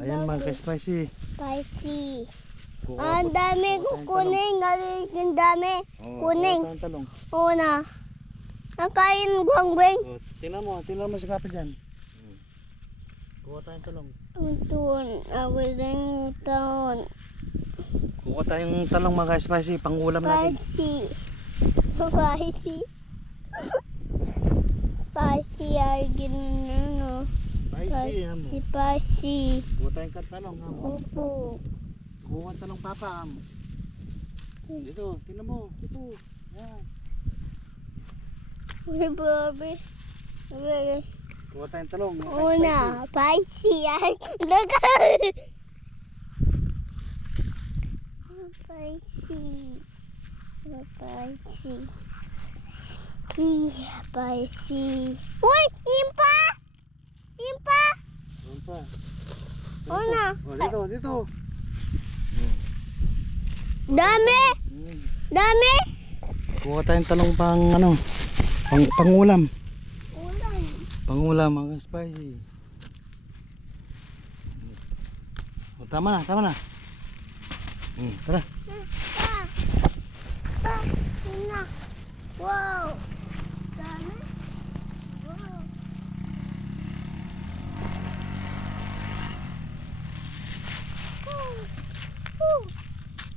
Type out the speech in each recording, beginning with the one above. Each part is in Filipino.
Ayan mga ka-spicy. Spicy. Kuha Ang dami kukunin. Ang dami. Kuning. Talong. Oo na. Nakain gwang-gwang. Tingnan mo si Kapa dyan. Kuha tayong talong. Tuon. Awilang taon. Kuha tayong talong mga ka-spicy, pang-ulam natin. Spicy. Spicy. Spicy ay ganyan no. Spicy, yan mo. Spicy. Kuha tayong talong. Opo. Kuha talong papa. Dito, tingnan mo. Ito. Yan. Uy, babe. Babe. Kuha tayong talong. Una, spicy ay. Daga. Spicy. Spicy. Spicy. Uy, impa! Impa! Yan pa. Una. Dito. Dami! Dami! Kuha tayong talong pang-ulam. Ulan. Pang-ulam mga spicy. Tama na. Tara. Ina. Wow. Dami. Wow.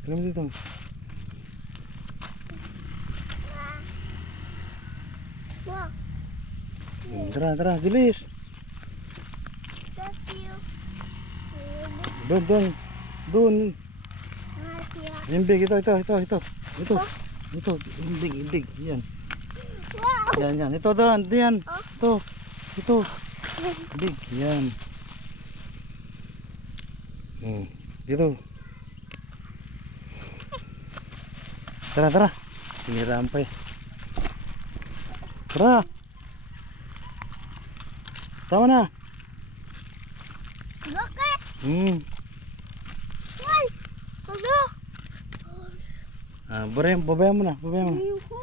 Alam mo dito. Wow. Tara, bilis. Thank you. Doon. Masya. Yung big, ito. Yung big, yan. Wow. Yan. Ito doon, diyan. Ito. Big, yan. Dito. Tara. Hiraan pa eh. Tara. Tama na. Bakit? Wal. Hello. Babayan mo na. Ayuko.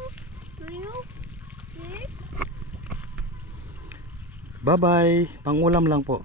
Bye-bye. Pang-ulam lang po.